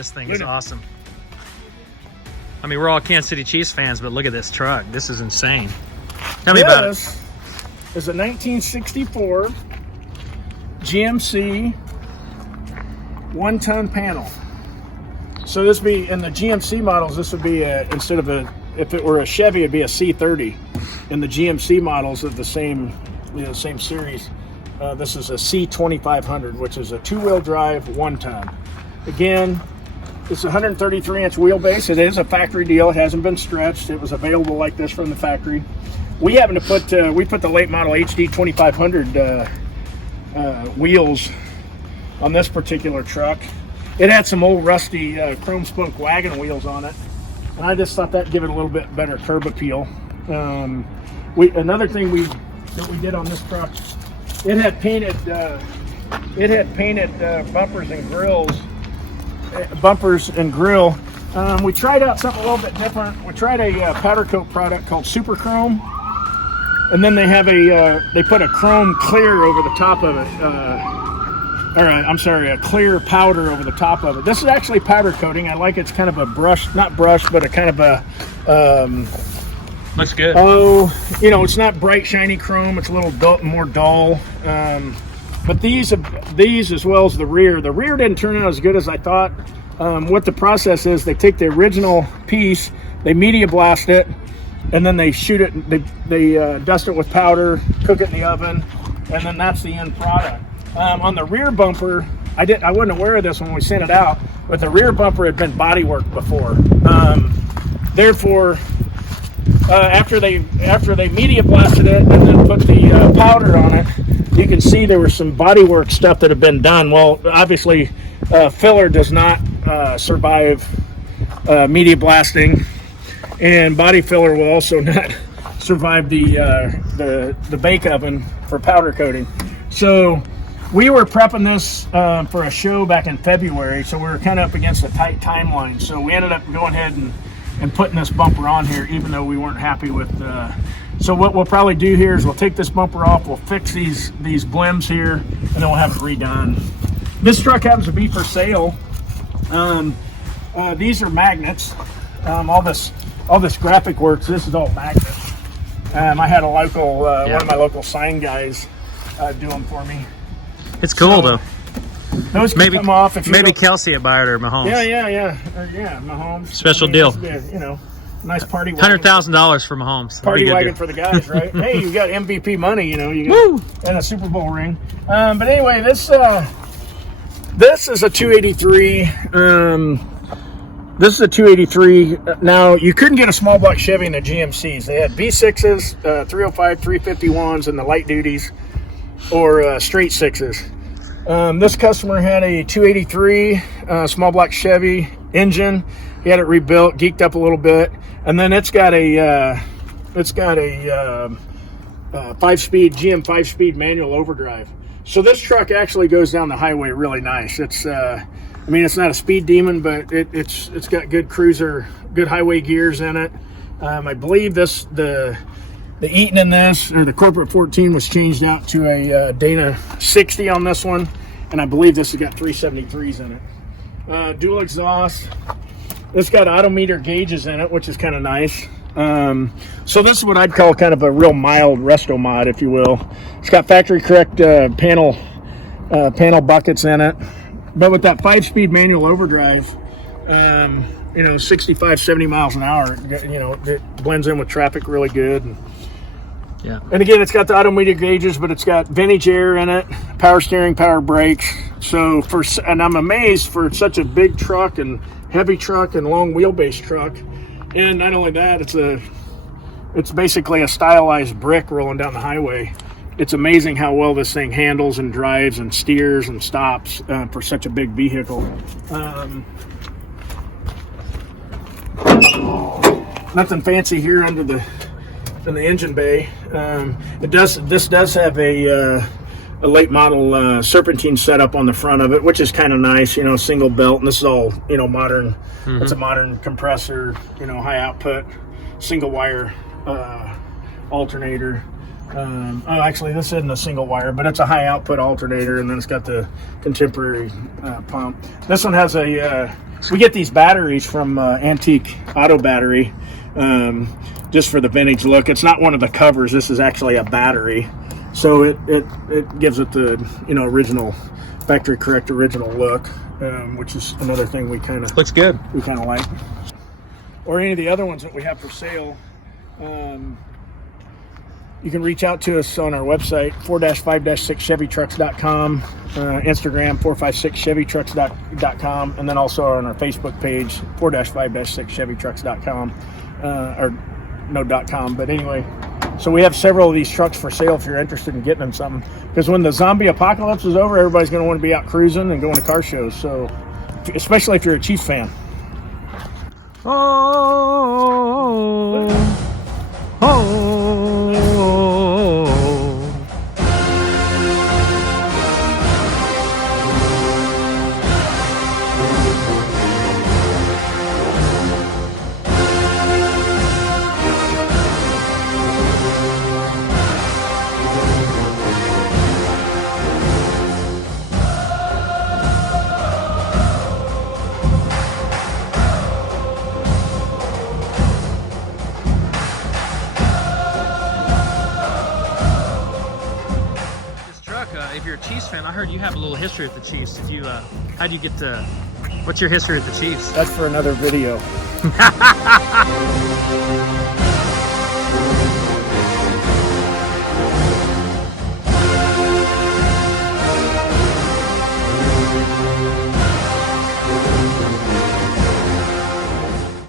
This thing is awesome. I mean, we're all Kansas City Chiefs fans, but look at this truck. This is insane. Tell me about it. This is a 1964 GMC 1-ton panel. So this would be, in the GMC models, this would be instead of if it were a Chevy, it'd be a C30. In the GMC models of the same, same series, this is a C2500, which is a 2-wheel drive 1-ton. Again, it's a 133-inch wheelbase. It is a factory deal. It hasn't been stretched. It was available like this from the factory. We happen to put we put the late model HD 2500 wheels on this particular truck. It had some old rusty chrome spoke wagon wheels on it, and I just thought that'd give it a little bit better curb appeal. Another thing that we did on this truck, it had painted bumpers and grills. We tried out something a little bit different. We tried a powder coat product called Super Chrome, and then they have they put a chrome clear over the top of it. A clear powder over the top of it. This is actually powder coating. I like it's kind of a brush, not brush, but a kind of a looks good. Oh, it's not bright shiny chrome. It's a little more dull. But these as well as the rear didn't turn out as good as I thought. What the process is, they take the original piece, they media blast it, and then they shoot it. They dust it with powder, cook it in the oven, and then that's the end product. On the rear bumper, I wasn't aware of this when we sent it out, but the rear bumper had been body worked before. Therefore, after they media blasted it and then put the powder on it, you can see there was some bodywork stuff that had been done. Well, obviously, filler does not survive media blasting, and body filler will also not survive the bake oven for powder coating. So we were prepping this for a show back in February, so we were kind of up against a tight timeline. So we ended up going ahead and putting this bumper on here, even though we weren't happy with. So what we'll probably do here is we'll take this bumper off, we'll fix these blims here, and then we'll have it redone. This truck happens to be for sale. These are magnets. All this graphic works. This is all magnets. I had a local one of my local sign guys do them for me. It's cool though. Those can come off if you maybe Kelsey at Byard or Mahomes. Yeah, Mahomes. Special deal. Nice party wagon. $100,000 for Mahomes. Party wagon for the guys, right? Hey, you got MVP money, you got, and a Super Bowl ring. But anyway, this is a 283. This is a 283. Now, you couldn't get a small block Chevy in the GMCs. They had V6s, 305, 351s, and the light duties, or straight sixes. This customer had a 283 small block Chevy engine. He had it rebuilt, geeked up a little bit, and then it's got a 5-speed GM 5-speed manual overdrive. So this truck actually goes down the highway really nice. It's it's not a speed demon, but it's got good highway gears in it. I believe the Eaton in this, or the Corporate 14, was changed out to a Dana 60 on this one, and I believe this has got 373s in it. Dual exhaust. It's got odometer gauges in it, which is kind of nice. So this is what I'd call kind of a real mild resto mod, if you will. It's got factory correct panel buckets in it, but with that 5-speed manual overdrive, 65, 70 miles an hour, it blends in with traffic really good. Yeah. And again, it's got the odometer gauges, but it's got vintage air in it, power steering, power brakes. So and I'm amazed for such a big truck and heavy truck and long wheelbase truck. And not only that, it's basically a stylized brick rolling down the highway. It's amazing how well this thing handles and drives and steers and stops for such a big vehicle. Nothing fancy here in the engine bay. This does have a late model serpentine setup on the front of it, which is kind of nice, single belt, and this is all modern. It's a modern compressor, high output, single wire alternator. Oh, actually, this isn't a single wire, but it's a high output alternator, and then it's got the contemporary pump. This one has a, we get these batteries from Antique Auto Battery, just for the vintage look. It's not one of the covers. This is actually a battery. So it gives it the, you know, original, factory correct original look, which is another thing we kind of looks good. We kind of like. Or any of the other ones that we have for sale. You can reach out to us on our website, 4-5-6ChevyTrucks.com, Instagram, 456ChevyTrucks.com, and then also on our Facebook page, 4-5-6ChevyTrucks.com, or no .com, but anyway. So we have several of these trucks for sale if you're interested in getting them something. Because when the zombie apocalypse is over, everybody's going to want to be out cruising and going to car shows. So, especially if you're a Chiefs fan. Oh, oh. If you're a Chiefs fan, I heard you have a little history with the Chiefs. If you, how'd you get to? What's your history with the Chiefs? That's for another video.